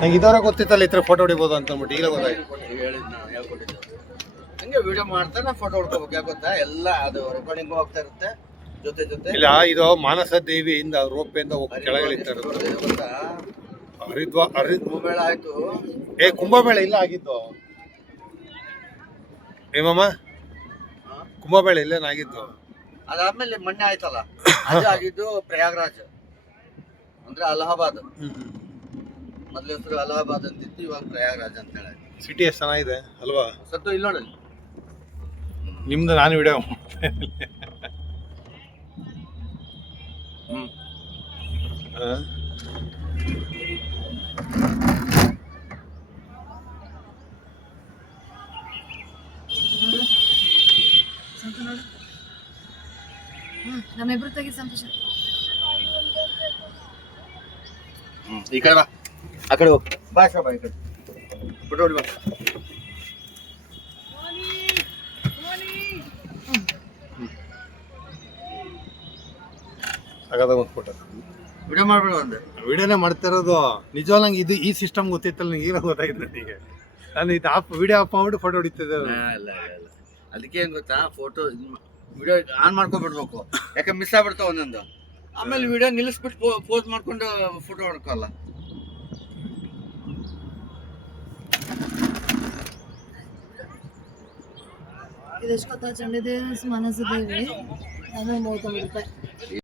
ನಂಗೆ ಇದವರ ಗೊತ್ತಿತ್ತಲ್ಲ ಈ ಥರ ಫೋಟೋ ಹೊಡಿಬೋದು ಅಂತ ಅಂದ್ಬಿಟ್ಟು ಈಗ ಗೊತ್ತಾಯ್ತು. ಹೇಳ್ಕೊಟ್ಟಿದ್ದು ಹಂಗೆ ವಿಡಿಯೋ ಮಾಡ್ತಾ ಫೋಟೋ ಹೊಡ್ಕೋಬೇಕು. ಯಾಕೆ ಗೊತ್ತಾ, ಎಲ್ಲ ಅದು ರೆಕಾರ್ಡಿಂಗ್ ಹೋಗ್ತಾ ಇರುತ್ತೆ ಜೊತೆ. ಇಲ್ಲ, ಇದು ಮಾನಸ ದೇವಿಯಿಂದ ರೋಪೆಯಿಂದ ಕೆಳಗಿಳಿತಾ ಇರೋದು. ಗೊತ್ತಾ, ಕುಂಭಮೇಳ ಆಯ್ತು. ಕುಂಭಮೇಳ ಇಲ್ಲ ಆಗಿದ್ದು ಏಮಮ್ಮ, ಕುಂಭಮೇಳ ಇಲ್ಲೇನಾಗಿದ್ದು. ಅದಾದ್ಮೇಲೆ ಮೊನ್ನೆ ಆಯ್ತಲ್ಲ, ಅದು ಆಗಿದ್ದು ಪ್ರಯಾಗ್ರಾಜ್ ಅಂದ್ರೆ ಅಲಹಾಬಾದ್. ಮೊದ್ಲ ಹೆಸರು ಅಲಹಾಬಾದ್ ಅಂತಿತ್ತು, ಇವಾಗ ಪ್ರಯಾಗ್ರಾಜ್ ಅಂತ ಹೇಳಿ. ಸಿಟಿ ಎಷ್ಟು ಚೆನ್ನಾಗಿದೆ ಅಲ್ವಾ? ಸತ್ತು ಇಲ್ಲಿ ನೋಡಿ, ನಿಮ್ದು ನಾನು ವಿಡಿಯೋ ನಮ್ಮಿಬ್ರು ತೆಗಿ ಸಂತೋಷ. ಈ ಕಡೆ ಬಾ, ಆ ಕಡೆ ಹೋಗಿ ಬಾ, ಬಾ ಈ ಕಡೆ ಫೋಟೋ ಹೊಡಿ ಬಾ. ಫೋಟೋ ವಿಡಿಯೋ ಮಾಡ್ಬೇಡ, ಒಂದು ವಿಡಿಯೋನೇ ಮಾಡ್ತಾ ಇರೋದು. ನಿಜವಾಗ್ ನಂಗೆ ಇದು ಈ ಸಿಸ್ಟಮ್ ಗೊತ್ತಿತ್ತಲ್ಲ, ನಂಗೆ ಈಗ ಗೊತ್ತಾಯ್ತು ನನಗೆ. ನಾನು ಇದು ವಿಡಿಯೋ ಆಫ್ ಮಾಡ್ಬಿಟ್ಟು ಫೋಟೋ ಹೊಡಿತಿದ್ದೆ. ಇಲ್ಲ ಅದಕ್ಕೆ ಏನ್ ಗೊತ್ತಾ, ಫೋಟೋ ವಿಡಿಯೋ ಆನ್ ಮಾಡ್ಕೊಬಿಡ್ಬೇಕು, ಯಾಕೆ ಮಿಸ್ ಆಗ್ಬಿಡ್ತಾವ ಒಂದೊಂದು. ಆಮೇಲೆ ವಿಡಿಯೋ ನಿಲ್ಲಿಸ್ಬಿಟ್ಟು ಪೋಸ್ಟ್ ಮಾಡ್ಕೊಂಡು ಫೋಟೋ ಹೊಡ್ಕೋಲ್ಲ. ಇದೆಷ್ಟು ಗೊತ್ತಾ, ಚಂಡಿದೇವಿ ಮನಸ್ಸು ದೇವಿ, ನಾನು 39 ರೂಪಾಯಿ.